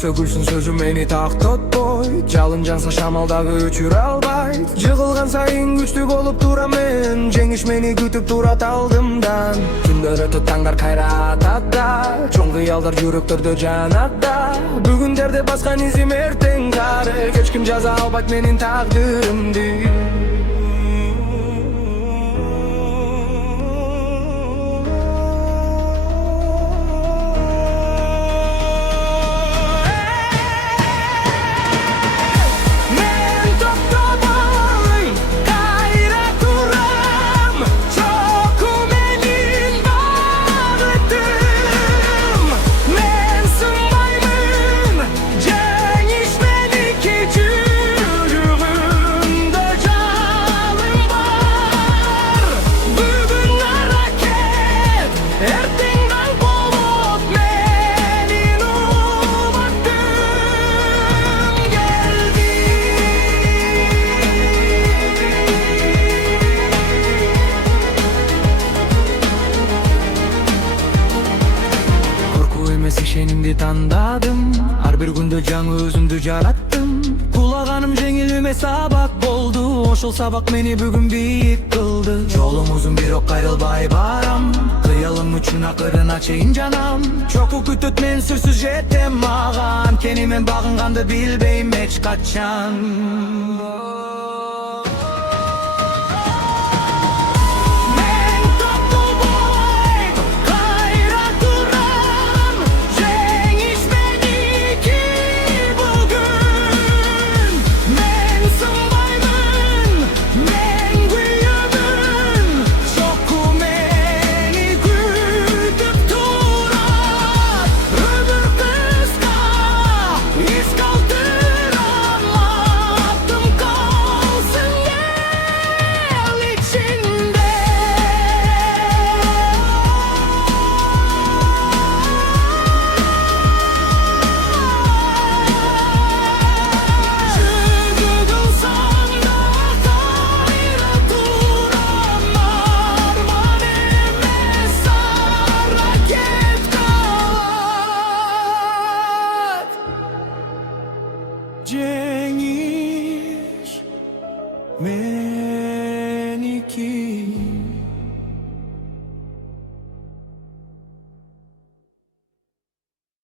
sökülsün sözüm meni taktotboy. Çalıncansa şamaldagı öçür albayt. Jığılgan sayın güçlü bolup duramen. Jengiş meni kütüp durat aldımdan. Түндөр өтөт таңдар кайратат да. Чоң кыялдар жүрөктөрдө жанат да. Бүгүндөрдө баскан изим эртең кары. Эч ким жаза албайт менин тагдырымды. Şenimdi tandadım. Har bir gündө жаңы өзүмдү жараттым. Кулаганым жеңилиме сабак болду. Ошол сабак мени бүгүн бийик кылды. Жолум узун бирок кайрылбай барам. Кыялым үчүн акырына чейин жанам. Чокуу күтөт мен сүрсүз жетем маган. Кенимен багынганды билбейм эч качан. Cengiz